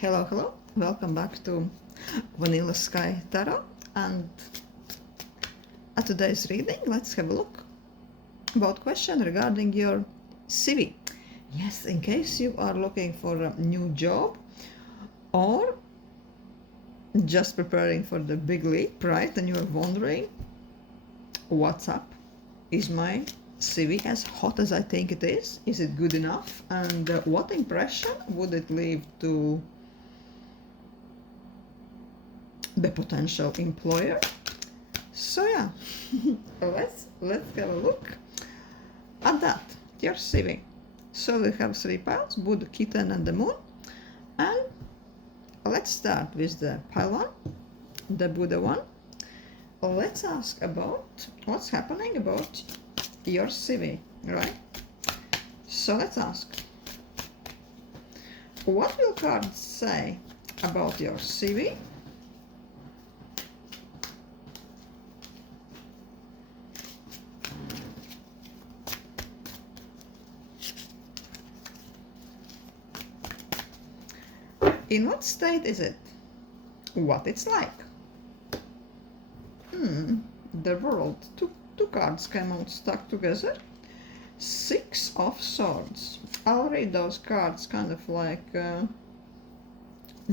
Hello, hello. Welcome back to Vanilla Sky Tarot. And at today's reading, let's have a look about question regarding your CV. Yes, in case you are looking for a new job or just preparing for the big leap, right? And you're wondering, what's up? Is my CV as hot as I think it is? Is it good enough? And what impression would it leave to the potential employer? So yeah, let's have a look at that, your CV. So we have 3 piles, Buddha, Kitten and the Moon. And let's start with the pile 1, the Buddha one. Let's ask about what's happening about your CV, right? So let's ask, what will cards say about your CV? In what state is it? What it's like? The World. Two cards came out stuck together. 6 of Swords. I'll read those cards kind of like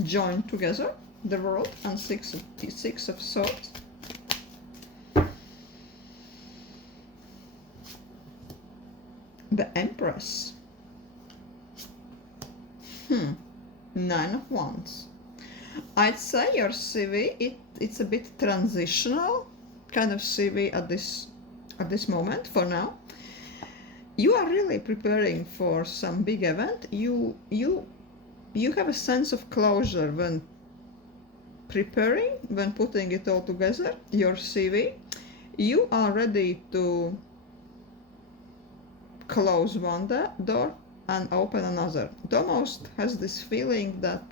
joined together. The World and 6 of Swords. The Empress. 9 of Wands. I'd say your CV, it's a bit transitional kind of CV at this moment for now. You are really preparing for some big event. You have a sense of closure when preparing, when putting it all together, your CV. You are ready to close one door and open another. It almost has this feeling that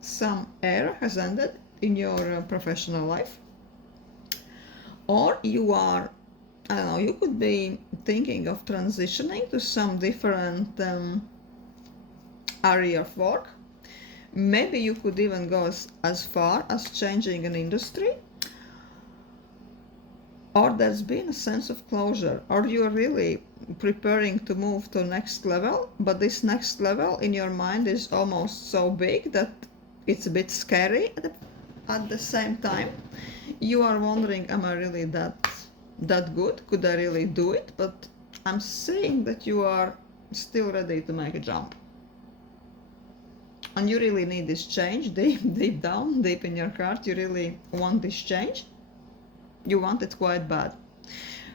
some era has ended in your professional life. Or you are, I don't know, you could be thinking of transitioning to some different area of work. Maybe you could even go as far as changing an industry. Or there's been a sense of closure, or you're really preparing to move to the next level, but this next level in your mind is almost so big that it's a bit scary at the same time. You are wondering, am I really that good? Could I really do it? But I'm seeing that you are still ready to make a jump. And you really need this change deep down, deep in your heart. You really want this change. You want it quite bad.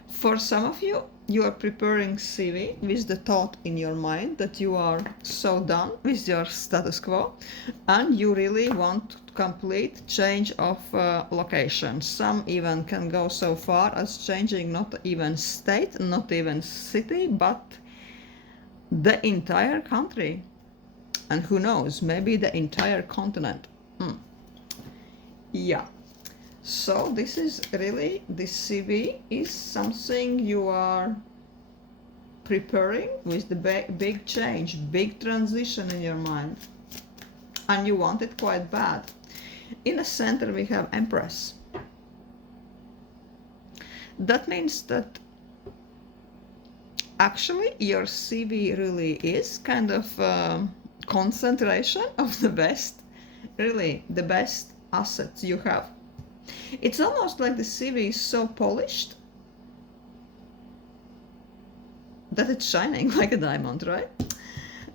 For some of you, you are preparing CV with the thought in your mind that you are so done with your status quo and you really want complete change of location. Some even can go so far as changing not even state, not even city, but the entire country. And who knows, maybe the entire continent. Yeah. So this is really, this CV is something you are preparing with the big change, big transition in your mind. And you want it quite bad. In the center we have Empress. That means that actually your CV really is kind of concentration of the best, really the best assets you have. It's almost like the CV is so polished that it's shining like a diamond, right?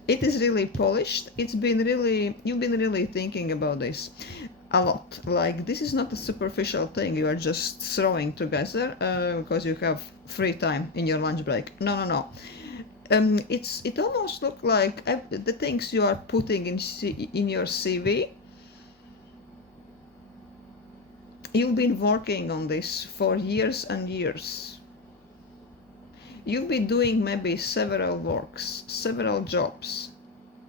It is really polished. You've been really thinking about this a lot. Like, this is not a superficial thing you are just throwing together because you have free time in your lunch break. No. It almost looks like the things you are putting in your CV. You've been working on this for years and years. You've been doing maybe several works, several jobs,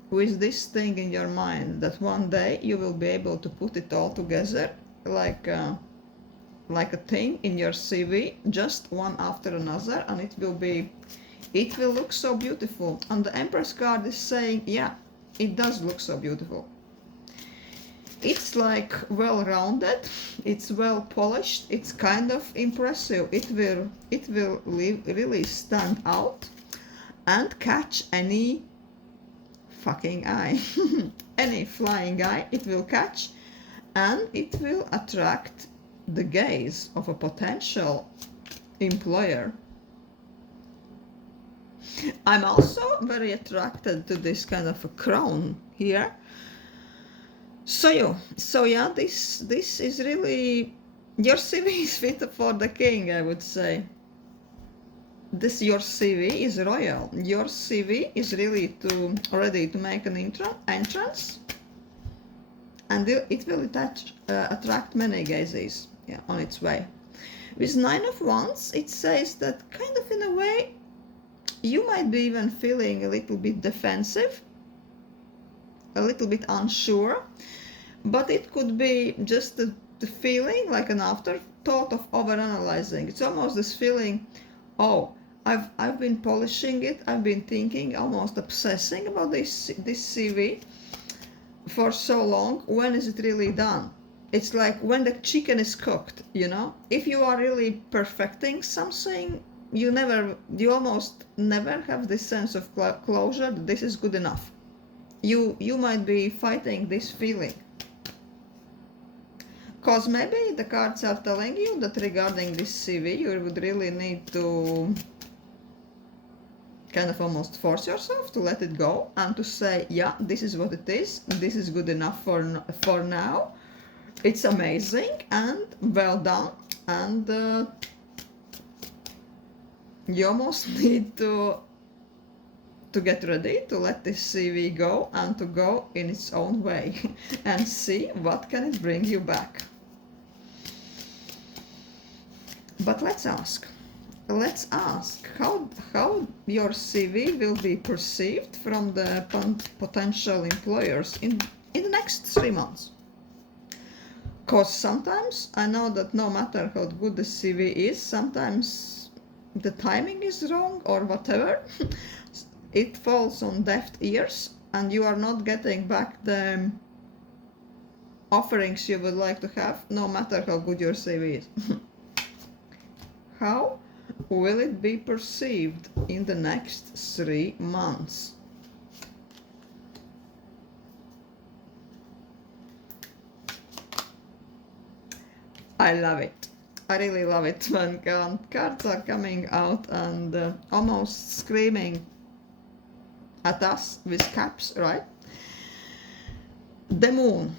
with this thing in your mind that one day you will be able to put it all together like a thing in your CV, just one after another, and it will look so beautiful. And the Empress card is saying, yeah, it does look so beautiful. It's like well-rounded, it's well polished, it's kind of impressive. It will really stand out and catch any fucking eye. Any flying eye it will catch, and it will attract the gaze of a potential employer. I'm also very attracted to this kind of a crown here. So yeah, this is really, your CV is fit for the king, I would say. This, your CV is royal. Your CV is really ready to make an entrance, and it will attract many gazes, yeah, on its way. With 9 of Wands, it says that kind of in a way you might be even feeling a little bit defensive, a little bit unsure, but it could be just the feeling, like an afterthought of overanalyzing. It's almost this feeling, oh, I've been polishing it, I've been thinking, almost obsessing about this CV for so long. When is it really done? It's like when the chicken is cooked, you know? If you are really perfecting something, you almost never have this sense of closure that this is good enough. You might be fighting this feeling, because maybe the cards are telling you that regarding this CV you would really need to kind of almost force yourself to let it go and to say, yeah, this is what it is, this is good enough for now, it's amazing and well done, and you almost need to get ready to let this CV go and to go in its own way and see what can it bring you back. But let's ask how your CV will be perceived from the potential employers in the next 3 months. Because sometimes I know that no matter how good the CV is, sometimes the timing is wrong or whatever. It falls on deaf ears and you are not getting back the offerings you would like to have, no matter how good your CV is. How will it be perceived in the next 3 months? I love it. I really love it when cards are coming out and almost screaming at us with caps, right? The moon.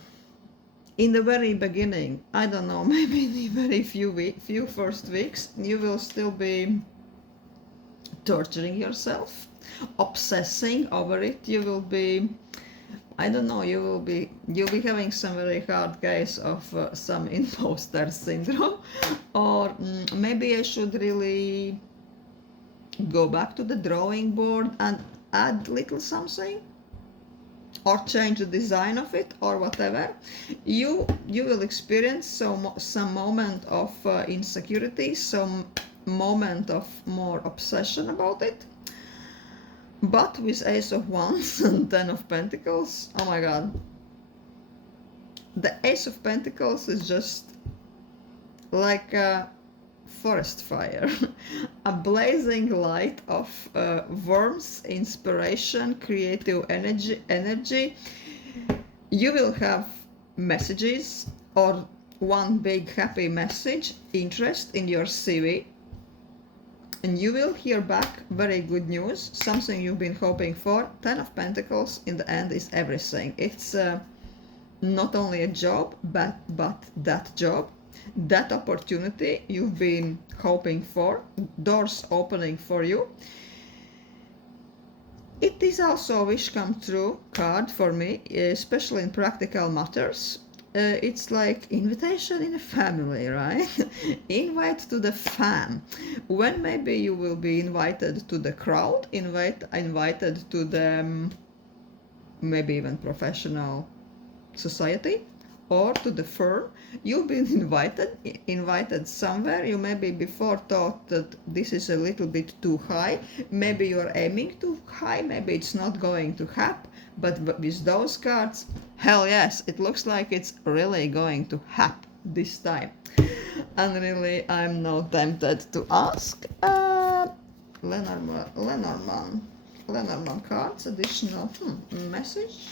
In the very beginning, I don't know, maybe in the very few first weeks, you will still be torturing yourself, obsessing over it. You will be, I don't know, you'll be having some very hard case of some imposter syndrome, or maybe I should really go back to the drawing board and add little something, or change the design of it, or whatever. You will experience some moment of insecurity, some moment of more obsession about it. But with Ace of Wands and 10 of Pentacles, oh my god, the Ace of Pentacles is just like a forest fire, a blazing light of warmth, inspiration, creative energy. You will have messages, or one big happy message, interest in your CV, and you will hear back very good news, something you've been hoping for. 10 of Pentacles in the end is everything. It's not only a job, but that job, that opportunity you've been hoping for, doors opening for you. It is also a wish come true card for me, especially in practical matters. It's like invitation in a family, right? Invite to the fam. When maybe you will be invited to the crowd, invited to the maybe even professional society, or to the firm. You've been invited somewhere. You maybe before thought that this is a little bit too high. Maybe you're aiming too high. Maybe it's not going to happen. But with those cards, hell yes, it looks like it's really going to happen this time. And really, I'm now tempted to ask Lenormand cards, additional message.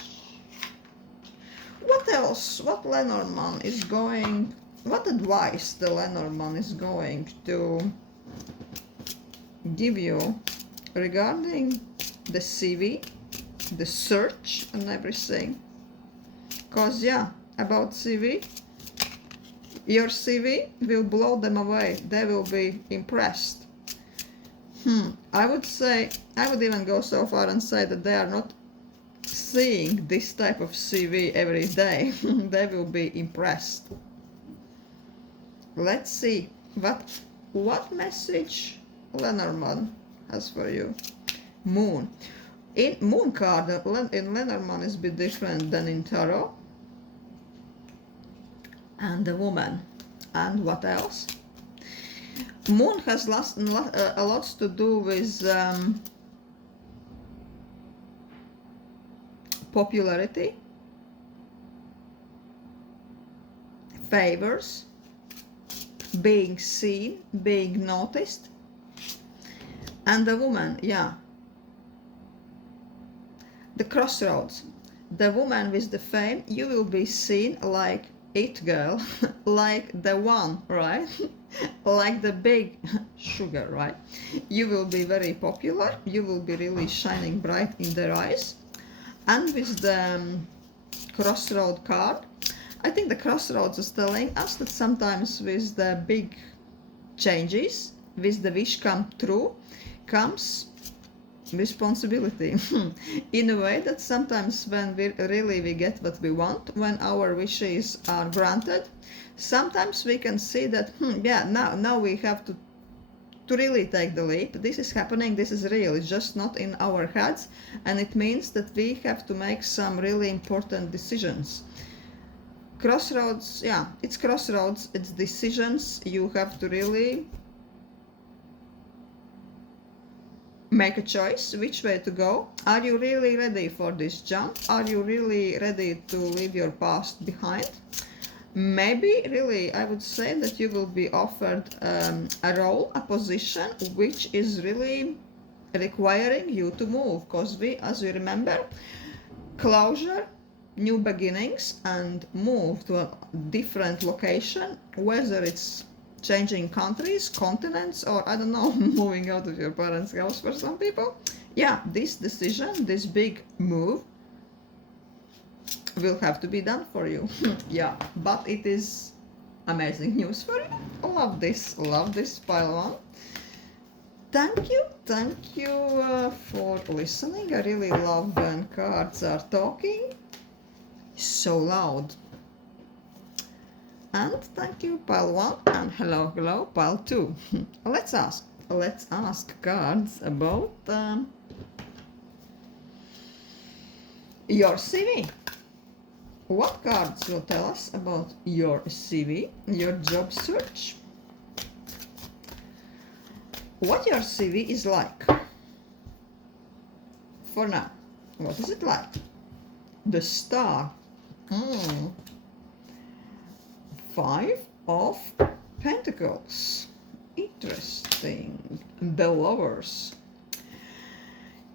What else? What advice the Lenormand is going to give you regarding the CV, the search and everything? Because yeah, about CV, your CV will blow them away. They will be impressed. I would even go so far and say that they are not seeing this type of CV every day. They will be impressed. Let's see what message Lenormand has for you. Moon. In Moon card in Lenormand is a bit different than in Tarot. And the Woman. And what else? Moon has a lot to do with popularity, favors, being seen, being noticed. And the Woman, yeah. The crossroads. The woman with the fame, you will be seen like it girl, like the one, right? Like the big sugar, right? You will be very popular. You will be really shining bright in their eyes. And with the crossroad card, I think the crossroads is telling us that sometimes with the big changes, with the wish come true, comes responsibility. In a way that sometimes when we get what we want, when our wishes are granted, sometimes we can see that now we have to really take the leap. This is happening, this is real, it's just not in our heads, and it means that we have to make some really important decisions. Crossroads, yeah, it's crossroads, it's decisions. You have to really make a choice which way to go. Are you really ready for this jump? Are you really ready to leave your past behind? Maybe really I would say that you will be offered a role, a position which is really requiring you to move, because as we remember, closure, new beginnings, and move to a different location, whether it's changing countries, continents, or I don't know, moving out of your parents' house for some people. Yeah, this decision, this big move will have to be done for you. Yeah, but it is amazing news for you. Love this pile one. Thank you for listening. I really love when cards are talking so loud. And thank you, pile 1, and hello, pile 2. Let's ask cards about your CV. What cards will tell us about your CV, your job search? What your CV is like. For now, what is it like? The Star. 5 of Pentacles. Interesting. The Lovers.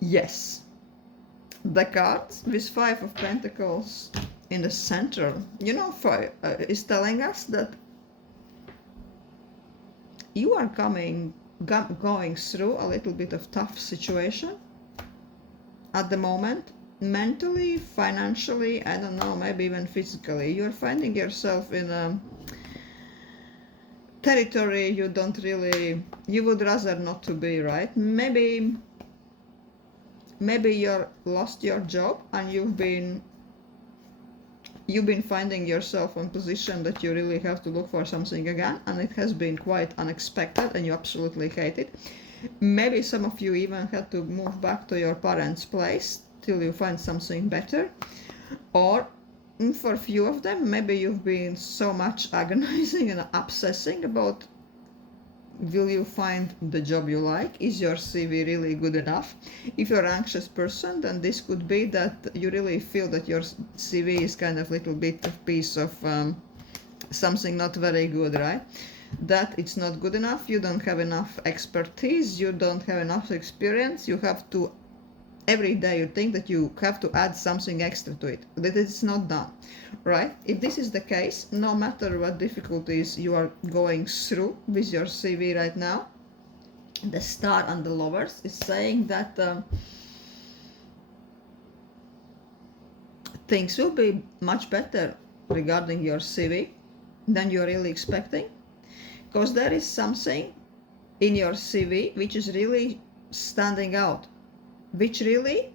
Yes. The cards with 5 of Pentacles in the center, is telling us that you are going through a little bit of tough situation at the moment. Mentally, financially, I don't know, maybe even physically. You're finding yourself in a territory you would rather not to be, right? Maybe you lost your job and you've been finding yourself in a position that you really have to look for something again, and it has been quite unexpected and you absolutely hate it. Maybe some of you even had to move back to your parents' place till you find something better, or for a few of them, maybe you've been so much agonizing and obsessing about, will you find the job you like? Is your CV really good enough? If you're an anxious person, then this could be that you really feel that your CV is kind of little bit of piece of something not very good, right? That it's not good enough, you don't have enough expertise, you don't have enough experience, you have to, every day you think that you have to add something extra to it, that it's not done, right? If this is the case, no matter what difficulties you are going through with your CV right now, the star and the lovers is saying that things will be much better regarding your CV than you're really expecting, because there is something in your CV which is really standing out, which really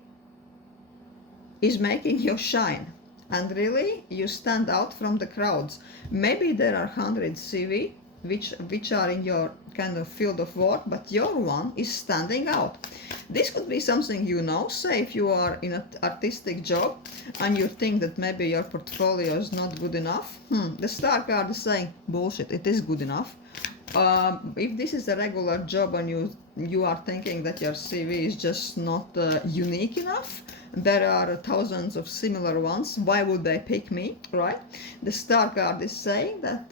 is making you shine, and really you stand out from the crowds. Maybe there are 100 CV which are in your kind of field of work, but your one is standing out. This could be something, you know, say if you are in an artistic job and you think that maybe your portfolio is not good enough, the star card is saying bullshit, it is good enough. If this is a regular job and you are thinking that your CV is just not unique enough, there are thousands of similar ones, why would they pick me, right? The star card is saying that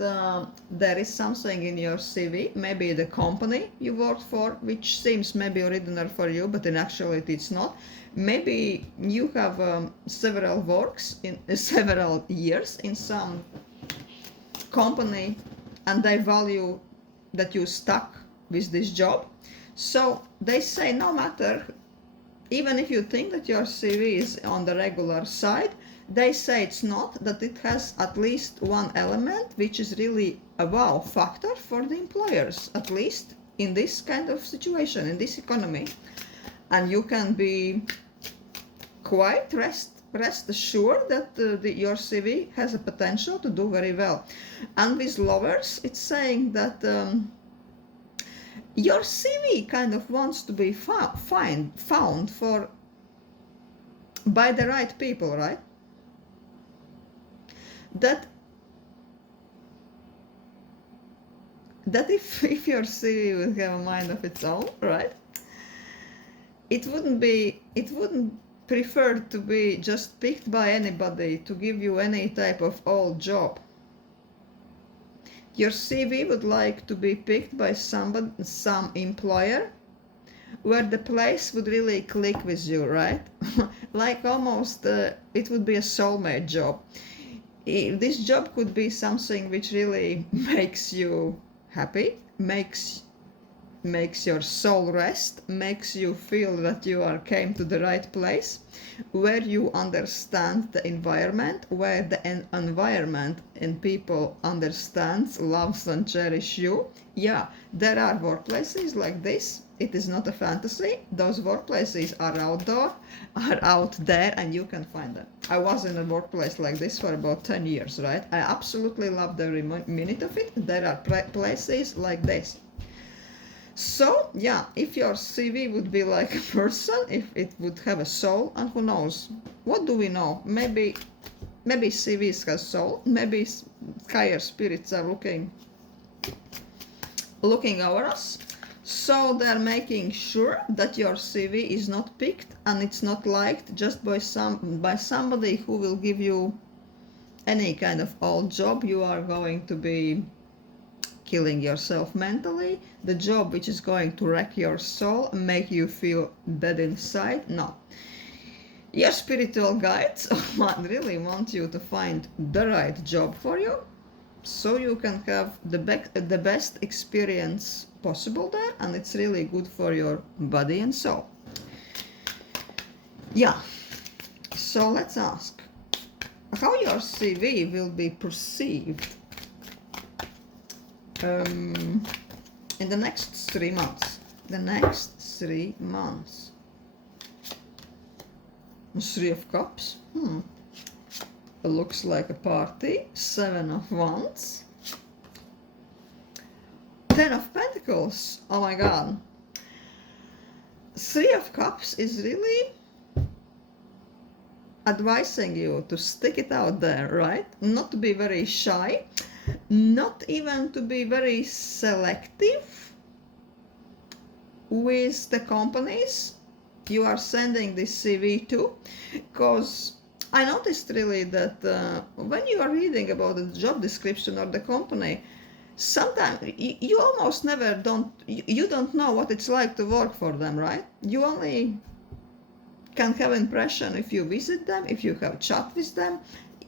there is something in your CV, maybe the company you work for, which seems maybe original for you, but in actuality it's not. Maybe you have several works in several years in some company and they value that you stuck with this job. So they say no matter, even if you think that your CV is on the regular side, they say it's not, that it has at least one element which is really a wow factor for the employers, at least in this kind of situation, in this economy. And you can be quite rest assured that your CV has a potential to do very well. And with lovers, it's saying that your CV kind of wants to be found for by the right people, right? That if your CV would have a mind of its own, right? It wouldn't prefer to be just picked by anybody to give you any type of old job. Your CV would like to be picked by some employer where the place would really click with you, right? Like almost it would be a soulmate job. This job could be something which really makes you happy, makes your soul rest, makes you feel that you came to the right place, where you understand the environment, where the environment and people understands, loves and cherish you. Yeah, there are workplaces like this. It is not a fantasy. Those workplaces are out there, and you can find them. I was in a workplace like this for about 10 years, right? I absolutely loved every minute of it. There are places like this. So yeah, if your CV would be like a person, if it would have a soul, and who knows, what do we know? Maybe CVs have soul, maybe higher spirits are looking over us. So they're making sure that your CV is not picked and it's not liked just by somebody who will give you any kind of old job. You are going to be killing yourself mentally, the job which is going to wreck your soul and make you feel dead inside. No. Your spiritual guides really want you to find the right job for you, so you can have the best experience possible there, and it's really good for your body and soul. Yeah. So let's ask how your CV will be perceived in the next 3 months. The next 3 months. 3 of Cups. It looks like a party. 7 of Wands. 10 of Pentacles. Oh my god. 3 of Cups is really advising you to stick it out there, right? Not to be very shy, not even to be very selective with the companies you are sending this CV to, because I noticed really that when you are reading about the job description or the company, sometimes you almost never you don't know what it's like to work for them, right? You only can have impression if you visit them, if you have chat with them,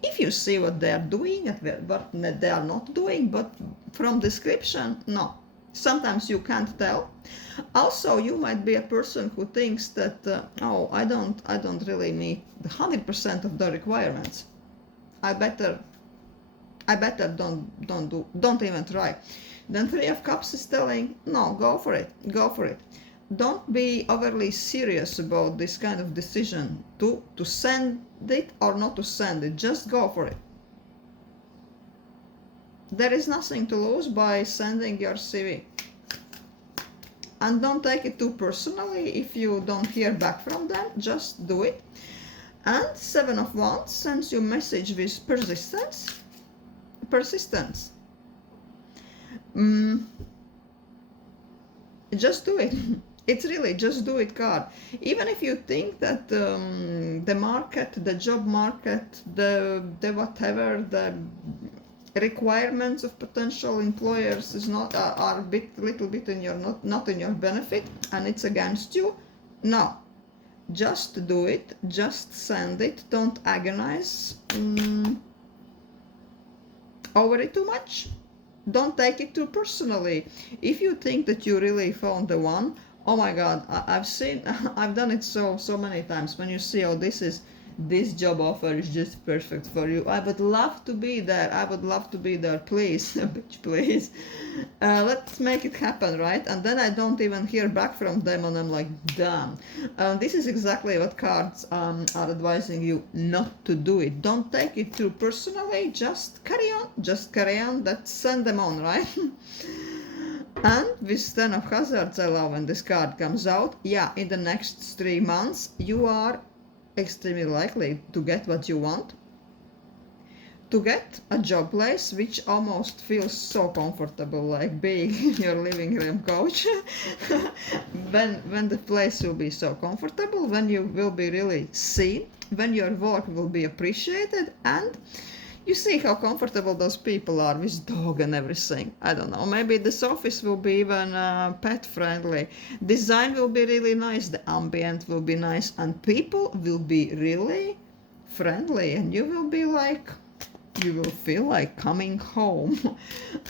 if you see what they are doing and what they are not doing. But from description, no. Sometimes you can't tell. Also, you might be a person who thinks that oh, I don't really meet the 100% of the requirements. I better don't even try. Then Three of Cups is telling, no, go for it. Don't be overly serious about this kind of decision to send it or not to send it. Just go for it. There is nothing to lose by sending your CV. And don't take it too personally if you don't hear back from them. Just do it. And Seven of Wands sends you message with persistence. Just do it. It's really just do it card. Even if you think that the market, the job market, the whatever, the requirements of potential employers is not are little bit in your not in your benefit and it's against you. No, just do it. Just send it. Don't agonize over it too much. Don't take it too personally. If you think that you really found the one, oh my God, I've done it so many times. When you see, oh, this job offer is just perfect for you. I would love to be there. Please, bitch, please. Let's make it happen, right? And then I don't even hear back from them, and I'm like, damn. This is exactly what cards are advising you not to do it. Don't take it too personally. Just carry on. Let's send them on, right? And with Ten of Hazards, I love when this card comes out. Yeah, in the next 3 months, you are extremely likely to get what you want, to get a job place which almost feels so comfortable, like being your living room couch. when the place will be so comfortable, when you will be really seen, when your work will be appreciated, and you see how comfortable those people are with dog and everything. I don't know, maybe this office will be even pet friendly. Design will be really nice, the ambient will be nice, and people will be really friendly, and you will feel like coming home.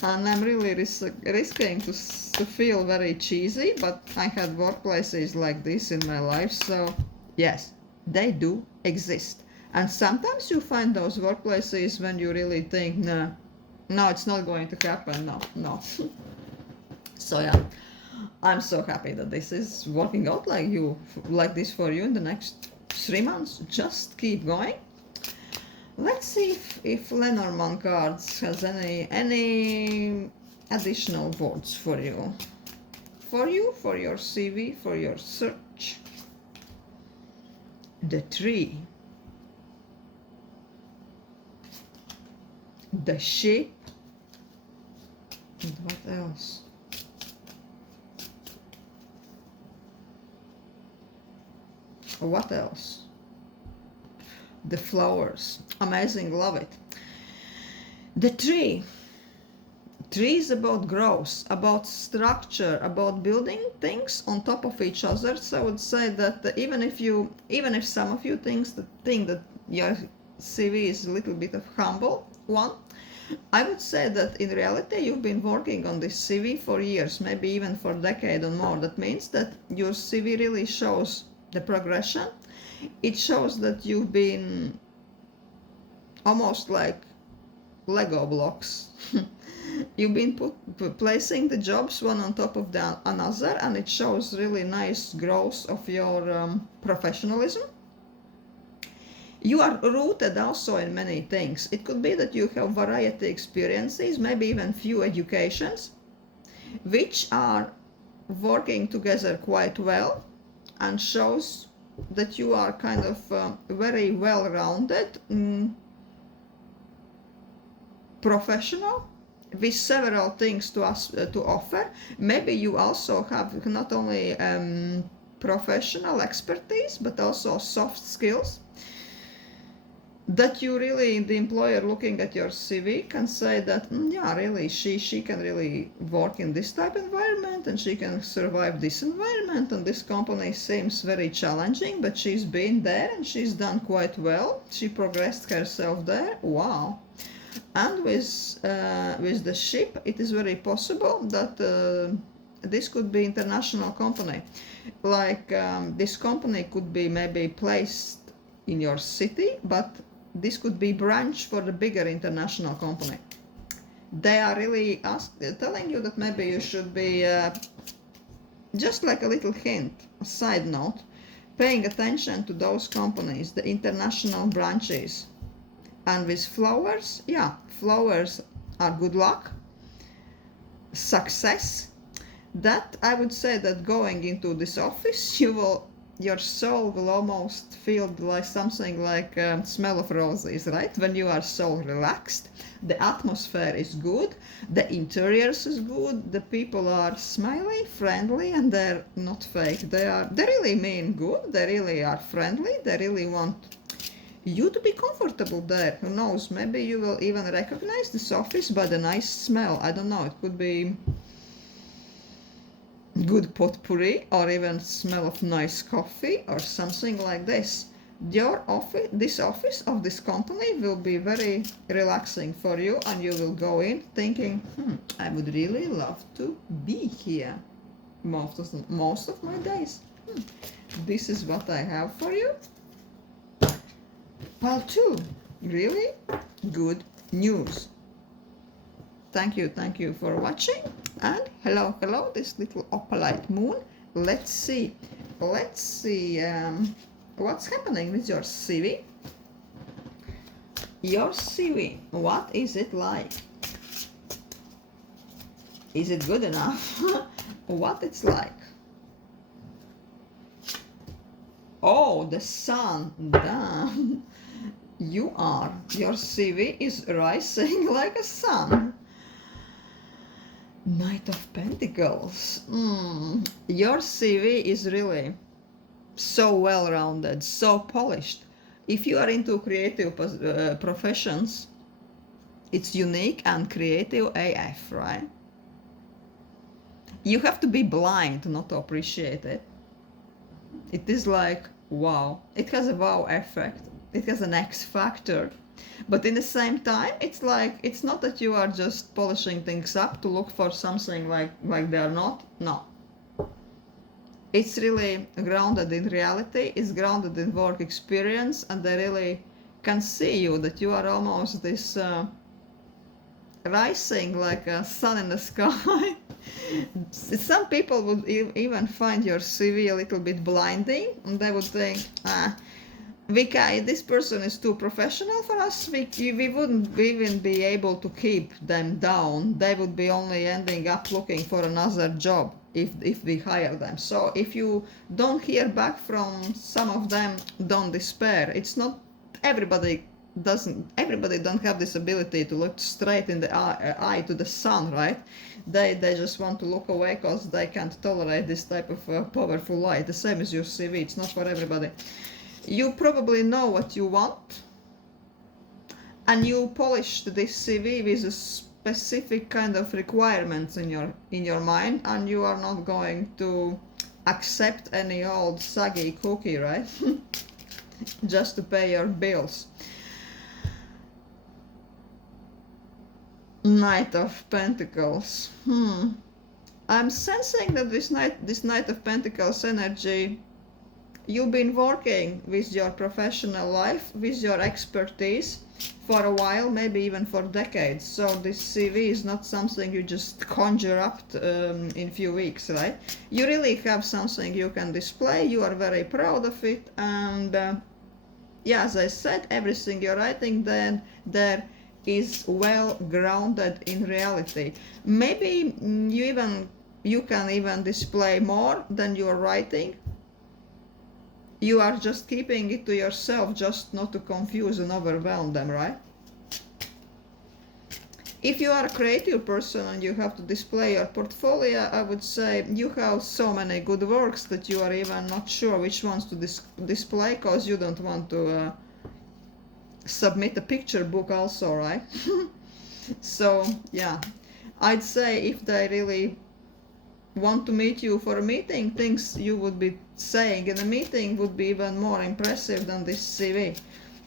And I'm really risking to feel very cheesy, but I had workplaces like this in my life, so yes, they do exist. And sometimes you find those workplaces when you really think, no, it's not going to happen, no. So yeah, I'm so happy that this is working out like this for you in the next 3 months. Just keep going. Let's see if Lenormand cards has any additional words for you. For your CV, for your search. The Tree. The Sheep. And what else? What else? The Flowers. Amazing, love it. The Tree. Tree is about growth, about structure, about building things on top of each other. So I would say that even if some of you think that your CV is a little bit of humble one, I would say that in reality you've been working on this CV for years, maybe even for a decade or more. That means that your CV really shows the progression. It shows that you've been almost like Lego blocks. You've been placing the jobs one on top of another, and it shows really nice growth of your professionalism. You are rooted also in many things. It could be that you have variety experiences, maybe even few educations, which are working together quite well and shows that you are kind of very well-rounded professional with several things to us to offer. Maybe you also have not only professional expertise but also soft skills that you really, the employer looking at your CV can say that yeah, really she can really work in this type of environment and she can survive this environment, and this company seems very challenging but she's been there and she's done quite well, she progressed herself there. Wow. And with the ship, it is very possible that this could be international company. Like this company could be maybe placed in your city, but this could be branch for the bigger international company. They are really telling you that maybe you should be, just like a little hint, a side note, paying attention to those companies, the international branches. And with flowers, yeah, flowers are good luck, success. That I would say that going into this office, your soul will almost feel like something like smell of roses, right? When you are so relaxed, the atmosphere is good, the interiors is good, the people are smiley, friendly, and they're not fake. They really mean good. They really are friendly. They really want you to be comfortable there. Who knows? Maybe you will even recognize this office by the nice smell. I don't know. It could be good potpourri or even smell of nice coffee or something like this. This office of this company will be very relaxing for you, and you will go in thinking, I would really love to be here most of my days. This is what I have for you. Pile 2, really good news. Thank you for watching, and hello, this little opalite moon. Let's see what's happening with your CV. Your CV, what is it like? Is it good enough? What it's like? Oh, the sun, damn. Your CV is rising like a sun. Knight of Pentacles. Your CV is really so well-rounded, so polished. If you are into creative professions, it's unique and creative AF, right? You have to be blind not to appreciate it. It is like, wow. It has a wow effect. It has an X factor. But in the same time, it's like, it's not that you are just polishing things up to look for something like they are not. No. It's really grounded in reality. It's grounded in work experience, and they really can see you, that you are almost this rising like a sun in the sky. Some people would even find your CV a little bit blinding, and they would think, this person is too professional for us. We wouldn't even be able to keep them down. They would be only ending up looking for another job if we hire them. So if you don't hear back from some of them, don't despair. It's not everybody don't have this ability to look straight in the eye to the sun, right? They just want to look away because they can't tolerate this type of powerful light. The same as your CV. It's not for everybody. You probably know what you want, and you polished this CV with a specific kind of requirements in your mind, and you are not going to accept any old soggy cookie, right? Just to pay your bills. Knight of Pentacles. I'm sensing that this Knight of Pentacles energy, you've been working with your professional life, with your expertise for a while, maybe even for decades. So this CV is not something you just conjure up in a few weeks, right? You really have something you can display. You are very proud of it, and yeah, as I said, everything you're writing then there is well grounded in reality. Maybe you can even display more than you're writing. you are just keeping it to yourself just not to confuse and overwhelm them, right? If you are a creative person and you have to display your portfolio, I would say you have so many good works that you are even not sure which ones to display, because you don't want to submit a picture book also, right? So yeah, I'd say if they really want to meet you for a meeting, things you would be saying in a meeting would be even more impressive than this CV,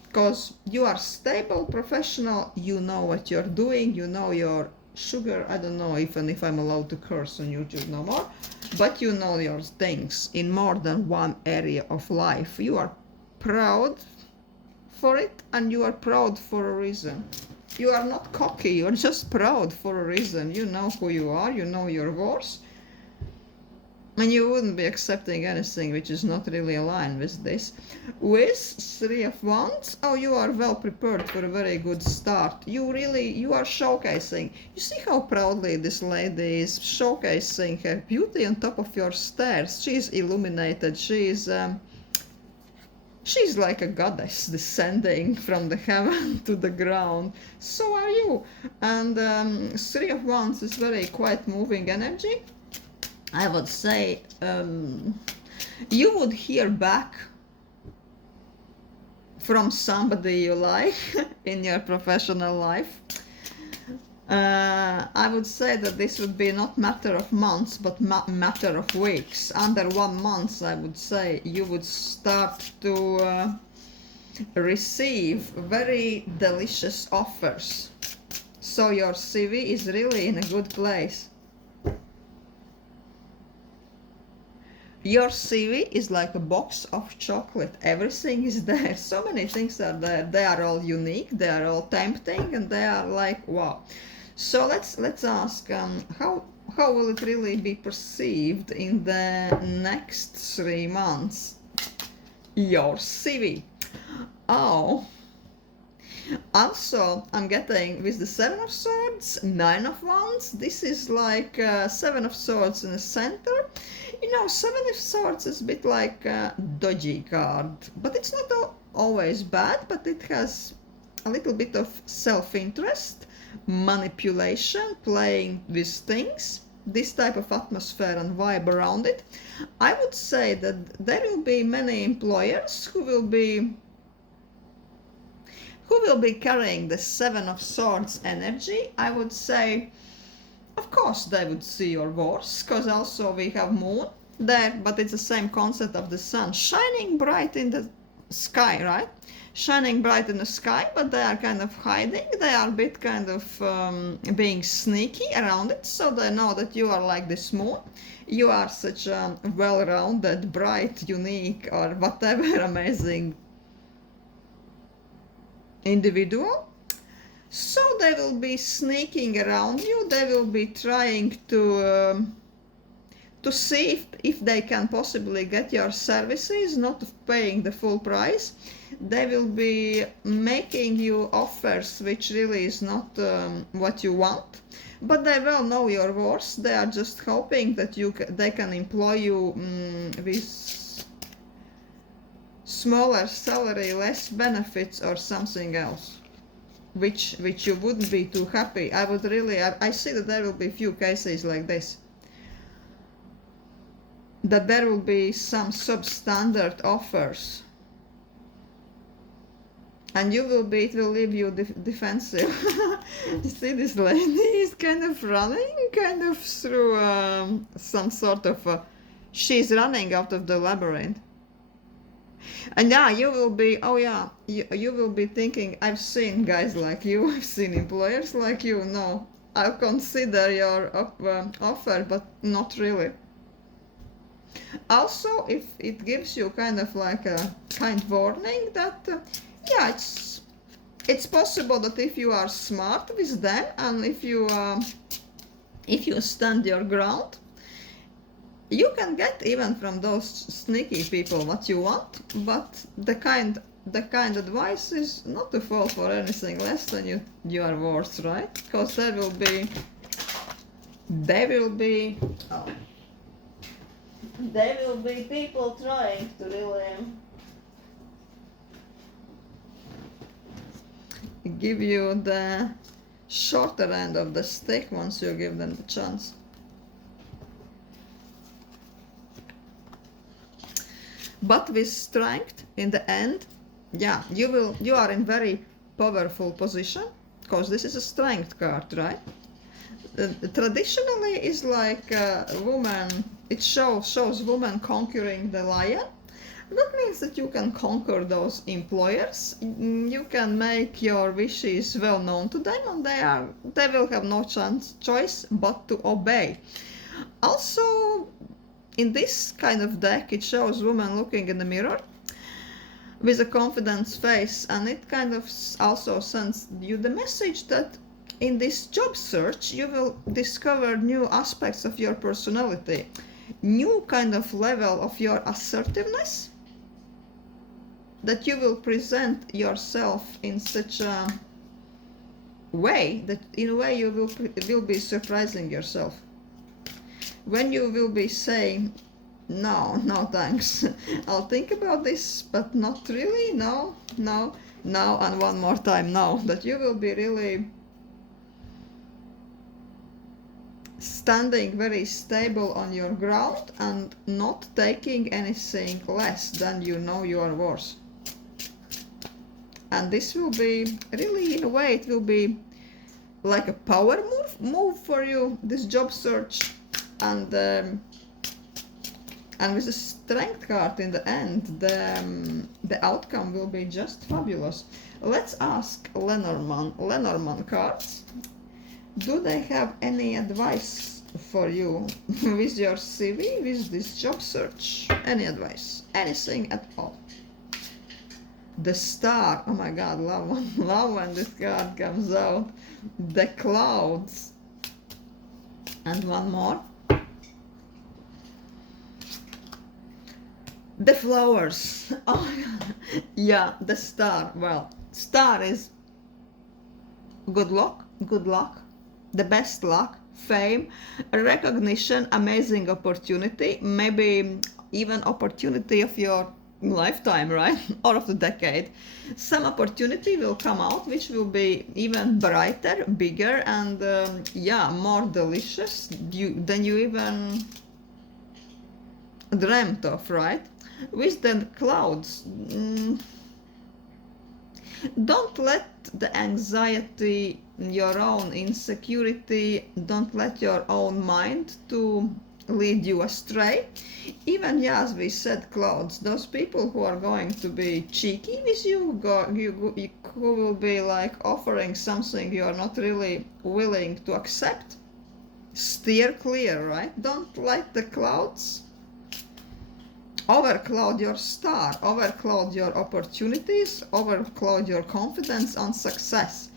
because you are stable, professional, you know what you're doing, you know your sugar, I don't know even if I'm allowed to curse on YouTube no more, but you know your things in more than one area of life. You are proud for it, and you are proud for a reason. You are not cocky, you're just proud for a reason. You know who you are, you know your worth, and you wouldn't be accepting anything which is not really aligned with this. With Three of Wands, oh, you are well prepared for a very good start. You are showcasing. You see how proudly this lady is showcasing her beauty on top of your stairs. She is illuminated. She's like a goddess descending from the heaven to the ground. So are you. And Three of Wands is very quite moving energy. I would say you would hear back from somebody you like in your professional life. I would say that this would be not matter of months, but matter of weeks. Under 1 month, I would say you would start to receive very delicious offers. So your CV is really in a good place. Your CV is like a box of chocolate. Everything is there. So many things are there. They are all unique. They are all tempting, and they are like wow. So let's ask how will it really be perceived in the next 3 months? Your CV. Oh. Also, I'm getting with the Seven of Swords, Nine of Wands. This is like Seven of Swords in the center. You know, Seven of Swords is a bit like a dodgy card, but it's not always bad, but it has a little bit of self-interest, manipulation, playing with things, this type of atmosphere and vibe around it. I would say that there will be many employers who will be carrying the Seven of Swords energy. I would say, of course, they would see your worth, because also we have Moon there, but it's the same concept of the sun shining bright in the sky, right? Shining bright in the sky, but they are kind of hiding. They are a bit kind of being sneaky around it, so they know that you are like this moon. You are such a well-rounded, bright, unique, or whatever amazing individual. So they will be sneaking around you. They will be trying to see if they can possibly get your services, not paying the full price. They will be making you offers which really is not what you want, but they well know your worth. They are just hoping that they can employ you with smaller salary, less benefits, or something else, which you wouldn't be too happy. I see that there will be few cases like this, that there will be some substandard offers, and it will leave you defensive. You see, this lady is kind of running through some sort of she's running out of the labyrinth. And yeah, you will be, you will be thinking, I've seen guys like you, I've seen employers like you. No, I'll consider your offer, but not really. Also, if it gives you kind of like a kind warning that, yeah, it's possible that if you are smart with them, and if you stand your ground, you can get even from those sneaky people what you want, but the kind advice is not to fall for anything less than you are worth, right? Because there will be people trying to really give you the shorter end of the stick once you give them the chance. But with strength in the end, yeah, you are in very powerful position, because this is a strength card, right? Traditionally is like a woman, it shows woman conquering the lion. That means that you can conquer those employers. You can make your wishes well known to them, and they will have no choice but to obey. Also, in this kind of deck, it shows woman looking in the mirror with a confident face, and it kind of also sends you the message that in this job search you will discover new aspects of your personality, new kind of level of your assertiveness, that you will present yourself in such a way that in a way you will be surprising yourself. When you will be saying, no thanks, I'll think about this, but not really, no, and one more time, no, that you will be really standing very stable on your ground and not taking anything less than you know you are worth. And this will be really, in a way, it will be like a power move for you, this job search. And with the strength card in the end, the outcome will be just fabulous. Let's ask Lenormand cards. Do they have any advice for you with your CV, with this job search? Any advice? Anything at all? The Star. Oh my god, love when this card comes out. The Clouds. And one more. The Flowers. Oh my god. Yeah, the Star. Well, Star is good luck, the best luck, fame, recognition, amazing opportunity, maybe even opportunity of your lifetime, right? Or of the decade. Some opportunity will come out which will be even brighter, bigger, and yeah, more delicious than you even dreamt of, right? With the Clouds, don't let the anxiety, your own insecurity, don't let your own mind to lead you astray. Even, yeah, as we said, Clouds, those people who are going to be cheeky with you, who will be like offering something you are not really willing to accept, steer clear, right? Don't let the Clouds overcloud your star, overcloud your opportunities, overcloud your confidence and success.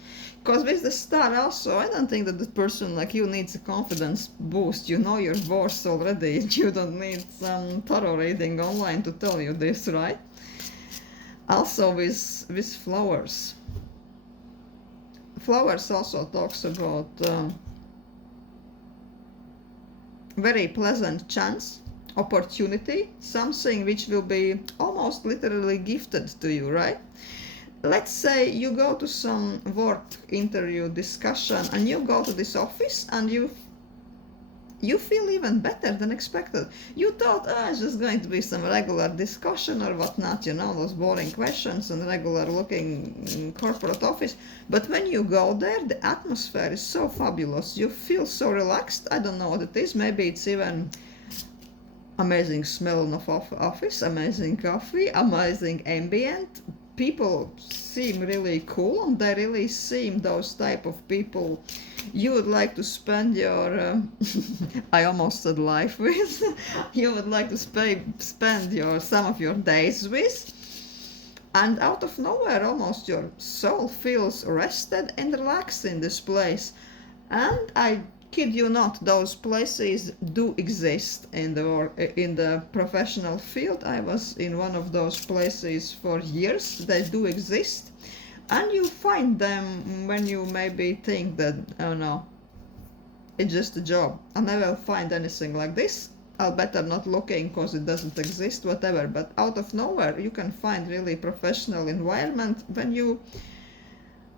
Because with the Star also, I don't think that the person like you needs a confidence boost. You know your worth already. You don't need some tarot reading online to tell you this, right? Also with Flowers. Flowers also talks about very pleasant chance, opportunity, something which will be almost literally gifted to you, right? Let's say you go to some work interview discussion and you go to this office and you feel even better than expected. You thought, it's just going to be some regular discussion or whatnot, you know, those boring questions and regular looking corporate office. But when you go there, the atmosphere is so fabulous. You feel so relaxed. I don't know what it is. Maybe it's even amazing smell of office, amazing coffee, amazing ambient. People seem really cool, and they really seem those type of people you would like to spend your I almost said life with. You would like to spend some of your days with, and out of nowhere almost your soul feels rested and relaxed in this place. And I kid you not, those places do exist in the professional field. I was in one of those places for years. They do exist, and you find them when you maybe think that, oh no, it's just a job, I never find anything like this, I'll better not looking because it doesn't exist, whatever. But out of nowhere you can find really professional environment when you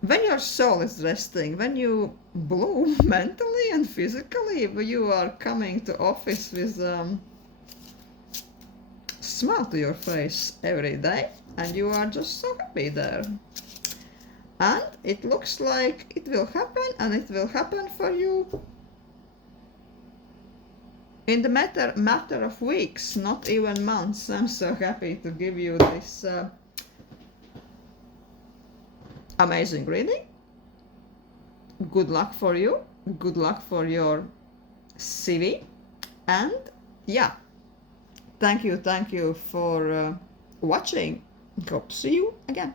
when your soul is resting, when you bloom mentally and physically, you are coming to office with smile to your face every day, and you are just so happy there. And it looks like it will happen, and it will happen for you in the matter of weeks, not even months. I'm so happy to give you this amazing reading. Good luck for you. Good luck for your CV. And yeah, thank you for watching. Hope to see you again.